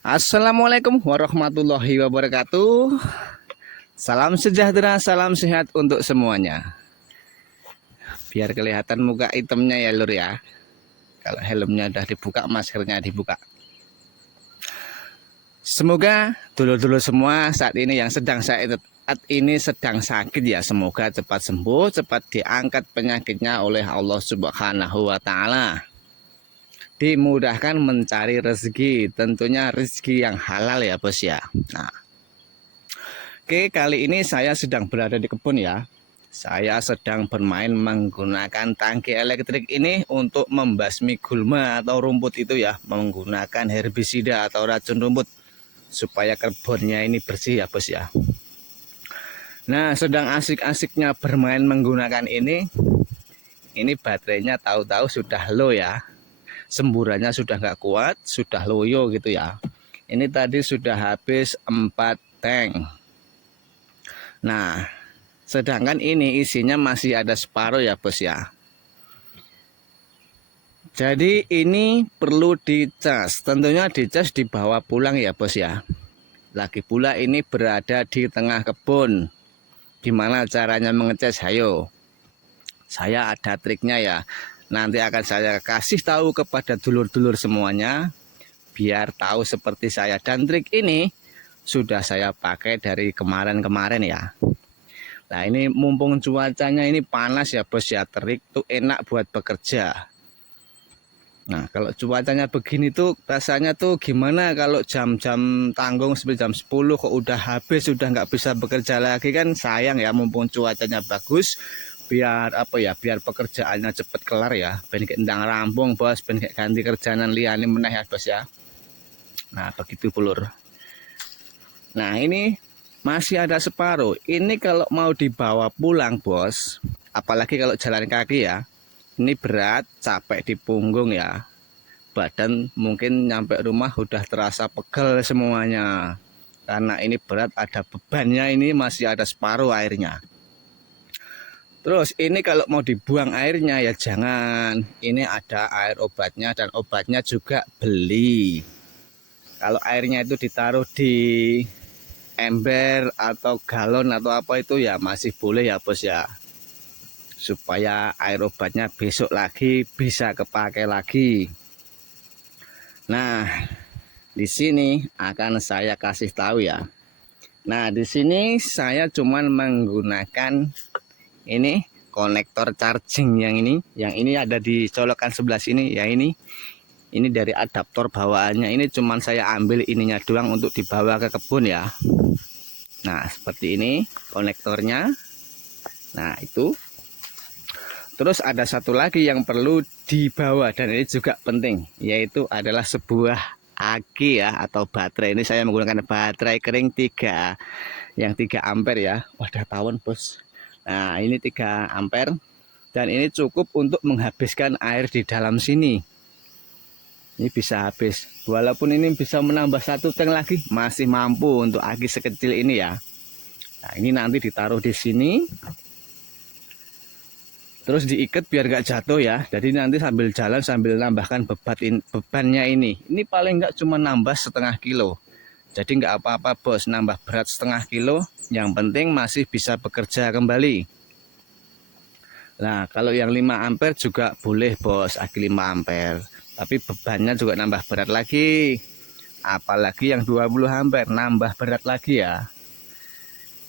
Assalamualaikum warahmatullahi wabarakatuh. Salam sejahtera, salam sehat untuk semuanya. Biar kelihatan muka hitamnya ya lur ya. Kalau helmnya udah dibuka, maskernya dibuka. Semoga dulur-dulur semua saat ini yang sedang sakit ya, semoga cepat sembuh, cepat diangkat penyakitnya oleh Allah Subhanahu wa taala. Dimudahkan mencari rezeki, tentunya rezeki yang halal ya bos ya. Nah, oke, kali ini saya sedang berada di kebun ya. Saya sedang bermain menggunakan tangki elektrik ini untuk membasmi gulma atau rumput itu ya, menggunakan herbisida atau racun rumput supaya kebunnya ini bersih ya bos ya. Nah, sedang asik-asiknya bermain menggunakan ini baterainya tahu-tahu sudah low ya. Semburannya sudah nggak kuat, sudah loyo gitu ya. Ini tadi sudah habis 4 tank. Nah, sedangkan ini isinya masih ada separuh ya bos ya. Jadi ini perlu dicas, tentunya dicas dibawa pulang ya bos ya. Lagi pula ini berada di tengah kebun. Gimana caranya mengecas? Ayo, saya ada triknya ya. Nanti akan saya kasih tahu kepada dulur-dulur semuanya biar tahu seperti saya. Dan trik ini sudah saya pakai dari kemarin-kemarin ya. Nah, ini mumpung cuacanya ini panas ya bos ya, terik tuh enak buat bekerja. Nah, kalau cuacanya begini tuh rasanya tuh gimana kalau jam-jam tanggung seperti jam 10 kok udah habis, sudah nggak bisa bekerja lagi, kan sayang ya. Mumpung cuacanya bagus, biar apa ya, biar pekerjaannya cepet kelar ya, ben endang rampung bos, ben ganti kerjaan liyane meneh ya bos ya. Nah, begitu pulur. Nah, ini masih ada separuh. Ini kalau mau dibawa pulang bos, apalagi kalau jalan kaki ya, ini berat, capek di punggung ya. Badan mungkin nyampe rumah udah terasa pegel semuanya. Karena ini berat, ada bebannya, ini masih ada separuh airnya. Terus ini kalau mau dibuang airnya ya jangan. Ini ada air obatnya dan obatnya juga beli. Kalau airnya itu ditaruh di ember atau galon atau apa itu ya masih boleh ya bos ya. Supaya air obatnya besok lagi bisa kepakai lagi. Nah, di sini akan saya kasih tahu ya. Nah, di sini saya cuman menggunakan ini konektor charging yang ini ada di colokan sebelah sini ya. Ini dari adaptor bawaannya, ini cuman saya ambil ininya doang untuk dibawa ke kebun ya. Nah, seperti ini konektornya. Nah, itu terus ada satu lagi yang perlu dibawa dan ini juga penting, yaitu adalah sebuah aki ya atau baterai. Ini saya menggunakan baterai kering 3 yang 3 ampere ya. Wadah tawon bos. Nah, ini 3 ampere dan ini cukup untuk menghabiskan air di dalam sini. Ini bisa habis. Walaupun ini bisa menambah 1 tank lagi, masih mampu untuk aki sekecil ini ya. Nah, ini nanti ditaruh di sini. Terus diikat biar gak jatuh ya. Jadi nanti sambil jalan sambil nambahkan bebannya ini. Ini paling nggak cuma nambah setengah kilo. Jadi nggak apa-apa bos, nambah berat setengah kilo. Yang penting masih bisa bekerja kembali. Nah, kalau yang 5 ampere juga boleh bos, aki 5 ampere. Tapi bebannya juga nambah berat lagi. Apalagi yang 20 ampere nambah berat lagi ya.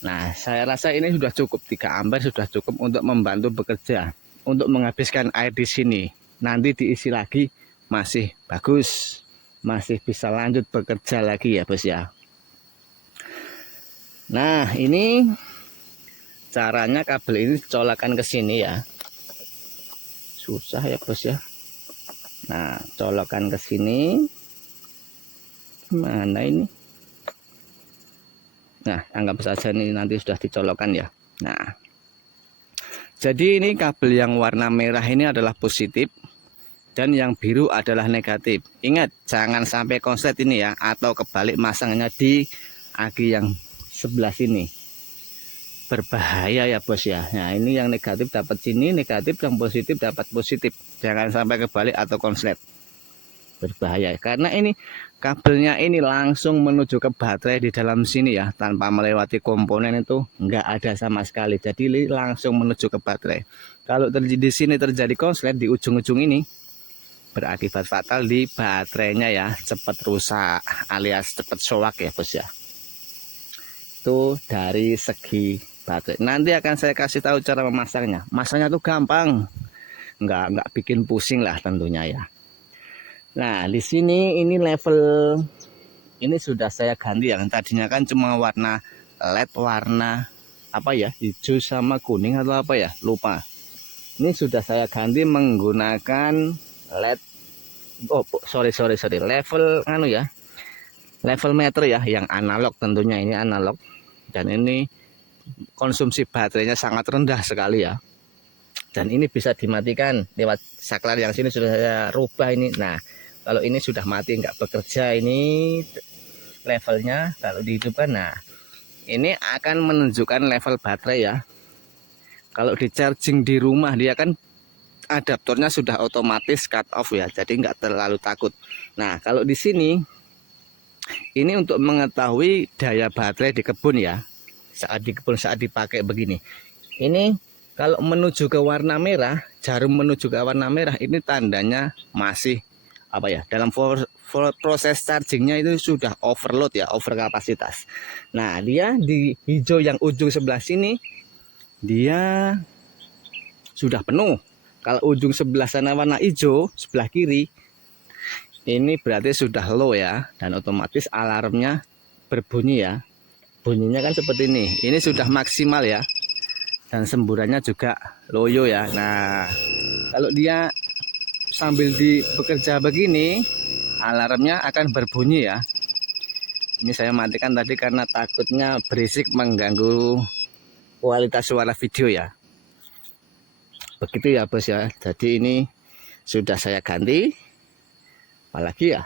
Nah, saya rasa ini sudah cukup, 3 ampere sudah cukup untuk membantu bekerja, untuk menghabiskan air di sini. Nanti diisi lagi masih bagus, masih bisa lanjut bekerja lagi ya bos ya. Nah, ini caranya kabel ini colokan ke sini ya. Susah ya bos ya. Nah, colokan ke sini. Mana ini? Nah, anggap saja ini nanti sudah dicolokkan ya. Nah, jadi ini kabel yang warna merah ini adalah positif dan yang biru adalah negatif. Ingat, jangan sampai konslet ini ya, atau kebalik masangnya di aki yang sebelah sini. Berbahaya ya bos ya. Nah, ini yang negatif dapat sini, negatif, yang positif dapat positif. Jangan sampai kebalik atau konslet. Berbahaya karena ini kabelnya ini langsung menuju ke baterai di dalam sini ya, tanpa melewati komponen itu nggak ada sama sekali. Jadi langsung menuju ke baterai. Kalau di sini terjadi konslet di ujung-ujung ini, berakibat fatal di baterainya ya, cepat rusak alias cepat soak ya bos ya. Itu dari segi baterai. Nanti akan saya kasih tahu cara memasangnya. Masangnya tuh gampang, nggak bikin pusing lah tentunya ya. Nah, di sini ini level ini sudah saya ganti, yang tadinya kan cuma warna LED, warna apa ya, hijau sama kuning atau apa ya, lupa. Ini sudah saya ganti menggunakan LED. Oh, sorry, level anu ya, level meter ya, yang analog tentunya, ini analog. Dan ini konsumsi baterainya sangat rendah sekali ya. Dan ini bisa dimatikan lewat saklar yang sini sudah saya rubah ini. Nah, kalau ini sudah mati nggak bekerja ini levelnya, kalau dihidupkan, nah ini akan menunjukkan level baterai ya. Kalau di charging di rumah dia kan adaptornya sudah otomatis cut off ya, jadi nggak terlalu takut. Nah, kalau di sini ini untuk mengetahui daya baterai di kebun ya, saat di kebun, saat dipakai begini. Ini kalau menuju ke warna merah, jarum menuju ke warna merah, ini tandanya masih apa ya, dalam proses chargingnya itu sudah overload ya, over kapasitas. Nah, dia di hijau yang ujung sebelah sini dia sudah penuh. Kalau ujung sebelah sana warna hijau sebelah kiri, ini berarti sudah low ya, dan otomatis alarmnya berbunyi ya. Bunyinya kan seperti ini. Ini sudah maksimal ya, dan semburannya juga loyo ya. Nah, kalau dia sambil bekerja begini, alarmnya akan berbunyi ya. Ini saya matikan tadi karena takutnya berisik mengganggu kualitas suara video ya. Begitu ya bos ya. Jadi ini sudah saya ganti. Apalagi ya.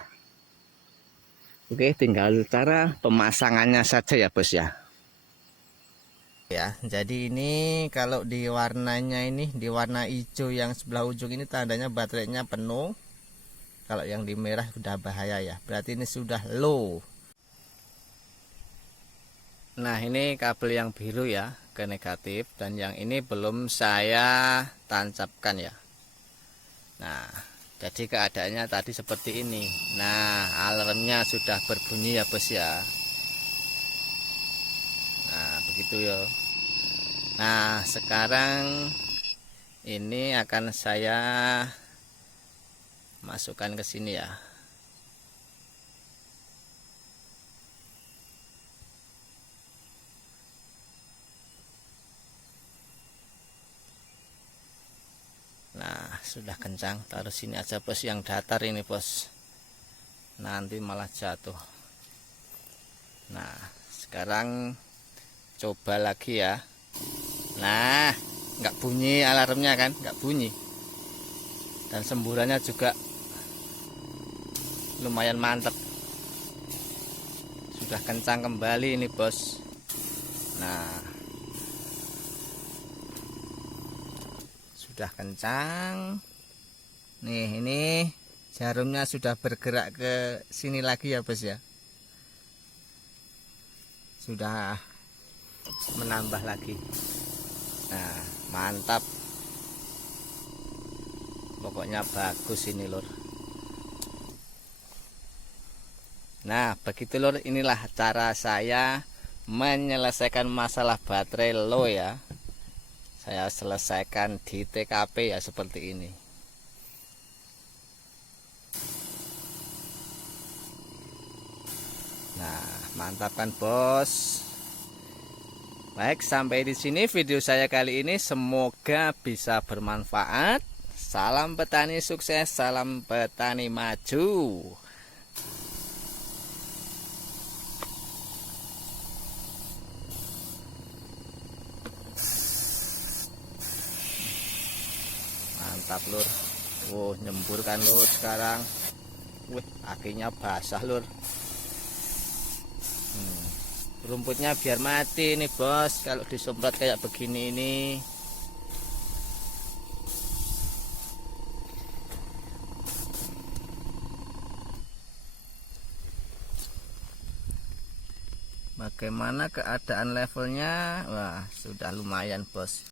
Oke, tinggal cara pemasangannya saja ya bos ya. Ya, jadi ini kalau di warnanya ini, di warna hijau yang sebelah ujung ini tandanya baterainya penuh. Kalau yang di merah sudah bahaya ya, berarti ini sudah low. Nah, ini kabel yang biru ya, ke negatif, dan yang ini belum saya tancapkan ya. Nah, jadi keadaannya tadi seperti ini. Nah, alarmnya sudah berbunyi ya bos ya. Nah, begitu ya. Nah, sekarang ini akan saya masukkan ke sini ya. Nah, sudah kencang, taruh sini aja bos, yang datar ini bos, nanti malah jatuh. Nah, sekarang coba lagi ya. Nah, nggak bunyi alarmnya kan, nggak bunyi, dan semburannya juga lumayan mantap, sudah kencang kembali ini bos. Nah, sudah kencang nih, ini jarumnya sudah bergerak ke sini lagi ya bos ya, sudah menambah lagi. Nah, mantap, pokoknya bagus ini lur. Nah, begitu lur, inilah cara saya menyelesaikan masalah baterai low ya. Saya selesaikan di TKP ya, seperti ini. Nah, mantap kan bos. Baik, sampai di sini video saya kali ini, semoga bisa bermanfaat. Salam petani sukses, salam petani maju. Mantap lur. Nyembur kan lur sekarang. Akinya basah lur. Rumputnya biar mati nih bos, kalau disemprot kayak begini ini. Bagaimana keadaan levelnya? Wah, sudah lumayan bos.